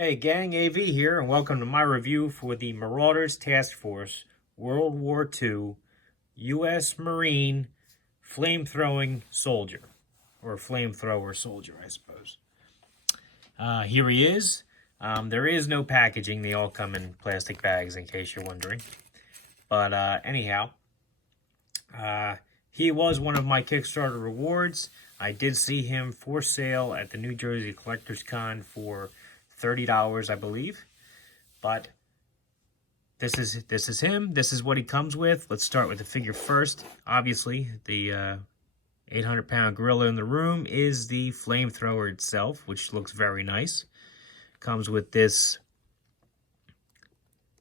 Hey gang, AV here, and welcome to my review for the Marauders Task Force World War II U.S. Marine Flamethrowing Soldier, or Flamethrower Soldier, I suppose. Here he is. There is no packaging. They all come in plastic bags, in case you're wondering. But anyhow, he was one of my Kickstarter rewards. I did see him for sale at the New Jersey Collectors Con for $30, I believe. But this is him. This is what he comes with. Let's start with the figure first. Obviously, the 800-pound gorilla in the room is the flamethrower itself, which looks very nice. Comes with this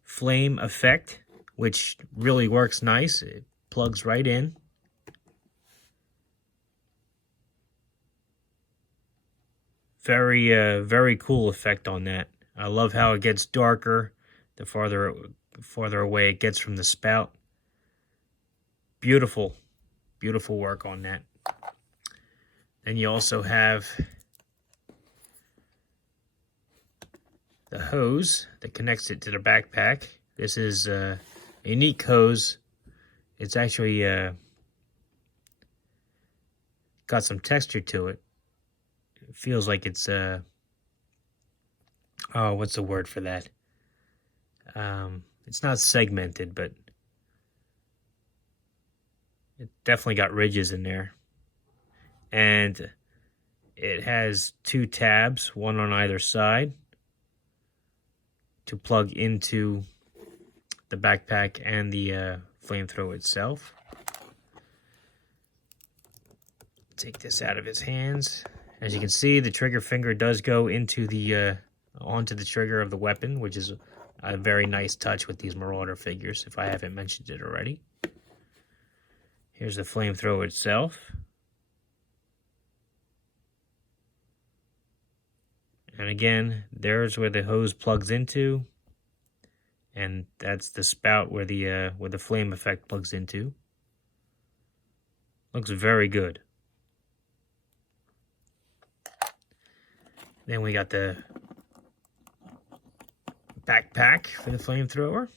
flame effect, which really works nice. It plugs right in. Very cool effect on that. I love how it gets darker the farther away it gets from the spout. Beautiful work on that. Then you also have the hose that connects it to the backpack. This is a unique hose. It's actually got some texture to it. It feels like it's what's the word for that? It's not segmented, but it definitely got ridges in there. And it has two tabs, one on either side, to plug into the backpack and the flamethrower itself. Take this out of his hands. As you can see, the trigger finger does go into the onto the trigger of the weapon, which is a very nice touch with these Marauder figures, if I haven't mentioned it already. Here's the flamethrower itself. And again, there's where the hose plugs into, and that's the spout where the flame effect plugs into. Looks very good. Then we got the backpack for the flamethrower.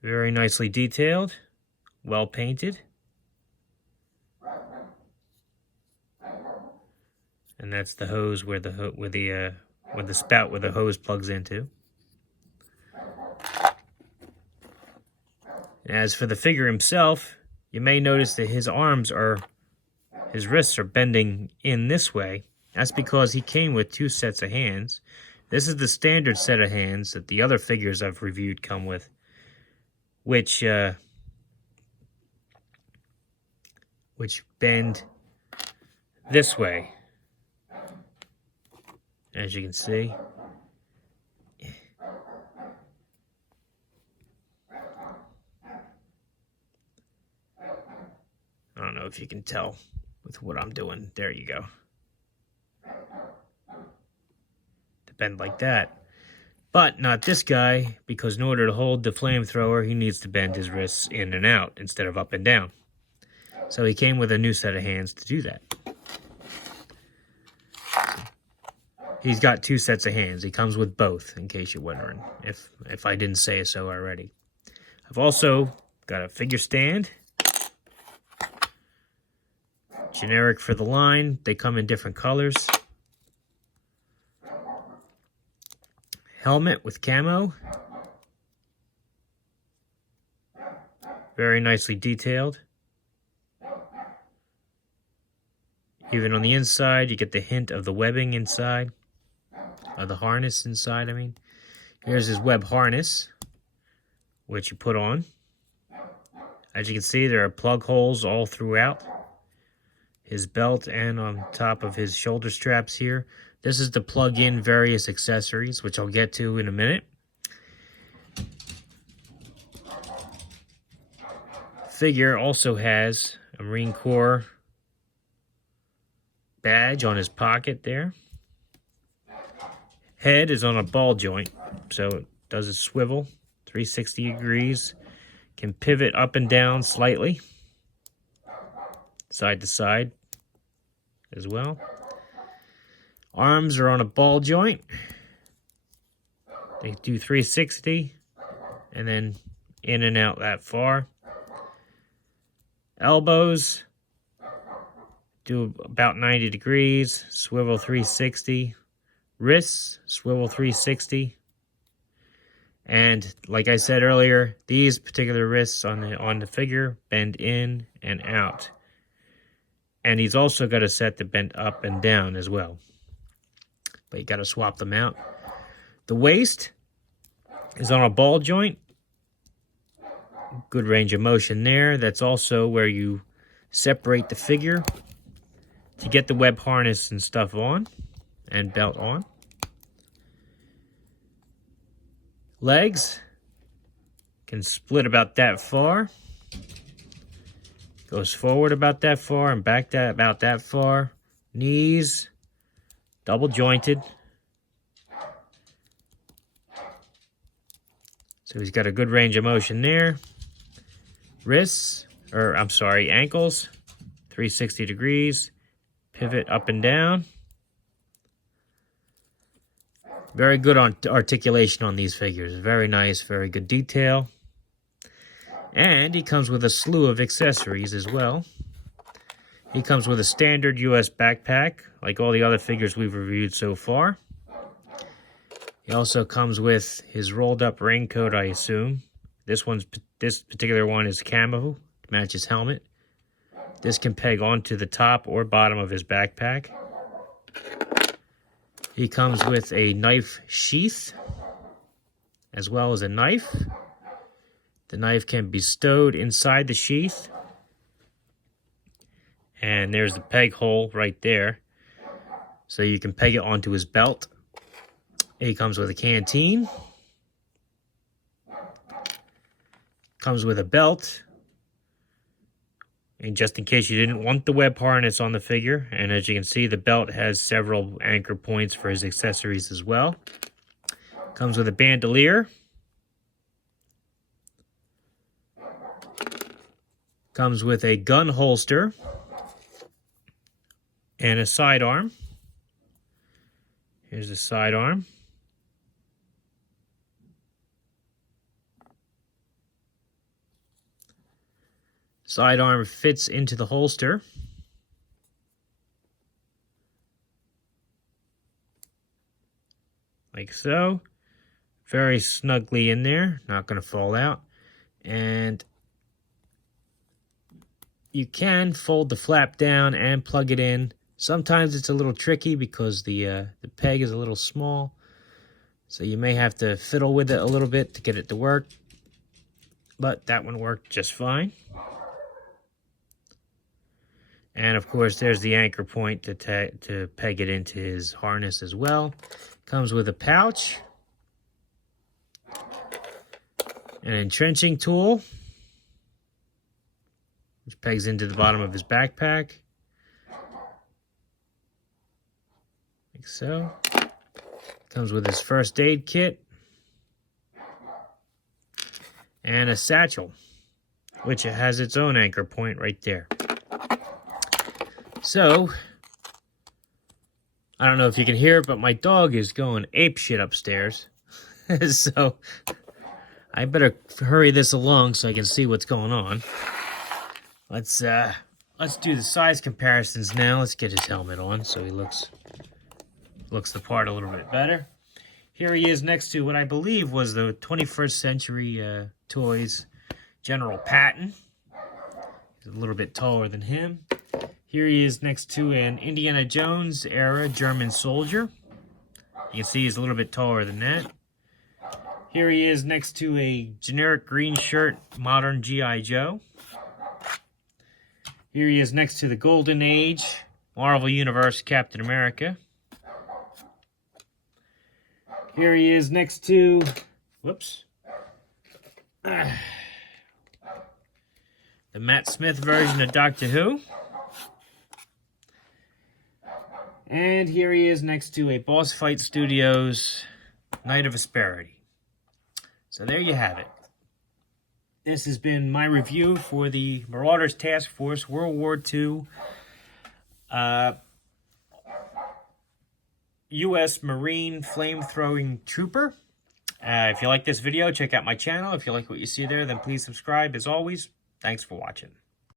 Very nicely detailed, well painted. And that's the hose where the spout where the hose plugs into. As for the figure himself, you may notice that his wrists are bending in this way. That's because he came with two sets of hands. This is the standard set of hands that the other figures I've reviewed come with, which bend this way. As you can see. I don't know if you can tell with what I'm doing. There you go. To bend like that. But not this guy, because in order to hold the flamethrower, he needs to bend his wrists in and out instead of up and down. So he came with a new set of hands to do that. He's got two sets of hands. He comes with both, in case you're wondering, if I didn't say so already. I've also got a figure stand. Generic for the line. They come in different colors. Helmet with camo. Very nicely detailed. Even on the inside, you get the hint of the webbing inside. The harness inside, I mean. Here's his web harness, which you put on. As you can see, there are plug holes all throughout his belt and on top of his shoulder straps here. This is to plug in various accessories, which I'll get to in a minute. Figure also has a Marine Corps badge on his pocket there. Head is on a ball joint, so it does a swivel 360 degrees. Can pivot up and down slightly, side to side. as well. Arms are on a ball joint. They do 360 and then in and out that far. Elbows do about 90 degrees, swivel 360. Wrists, swivel 360. And like I said earlier, these particular wrists on the figure bend in and out. And he's also got a set to bend up and down as well. But you got to swap them out. The waist is on a ball joint. Good range of motion there. That's also where you separate the figure to get the web harness and stuff on and belt on. Legs can split about that far. Goes forward about that far and back about that far. Knees, double jointed. So he's got a good range of motion there. Wrists, ankles, 360 degrees. Pivot up and down. Very good on articulation on these figures. Very nice, very good detail. And he comes with a slew of accessories as well. He comes with a standard US backpack, like all the other figures we've reviewed so far. He also comes with his rolled up raincoat, I assume. This particular one is camo, to match his helmet. This can peg onto the top or bottom of his backpack. He comes with a knife sheath, as well as a knife. The knife can be stowed inside the sheath. And there's the peg hole right there. So you can peg it onto his belt. He comes with a canteen. Comes with a belt. And just in case you didn't want the web harness on the figure. And as you can see, the belt has several anchor points for his accessories as well. Comes with a bandolier. Comes with a gun holster. And a sidearm. Here's the sidearm. Sidearm fits into the holster. Like so. Very snugly in there. Not going to fall out. And you can fold the flap down and plug it in. Sometimes it's a little tricky because the peg is a little small. So you may have to fiddle with it a little bit to get it to work. But that one worked just fine. And of course, there's the anchor point to peg it into his harness as well. Comes with a pouch. An entrenching tool, which pegs into the bottom of his backpack. Like so. Comes with his first aid kit. And a satchel, which has its own anchor point right there. So, I don't know if you can hear it, but my dog is going apeshit upstairs. So, I better hurry this along so I can see what's going on. Let's do the size comparisons now. Let's get his helmet on so he looks the part a little bit better. Here he is next to what I believe was the 21st Century Toys General Patton. He's a little bit taller than him. Here he is next to an Indiana Jones era German soldier. You can see he's a little bit taller than that. Here he is next to a generic green shirt modern G.I. Joe. Here he is next to the Golden Age Marvel Universe Captain America. Here he is next to, the Matt Smith version of Doctor Who. And here he is next to a Boss Fight Studios Night of Asperity. So there you have it. This has been my review for the Marauders Task Force World War II U.S. Marine Flamethrowing Trooper. If you like this video, check out my channel. If you like what you see there, then please subscribe. As always, thanks for watching.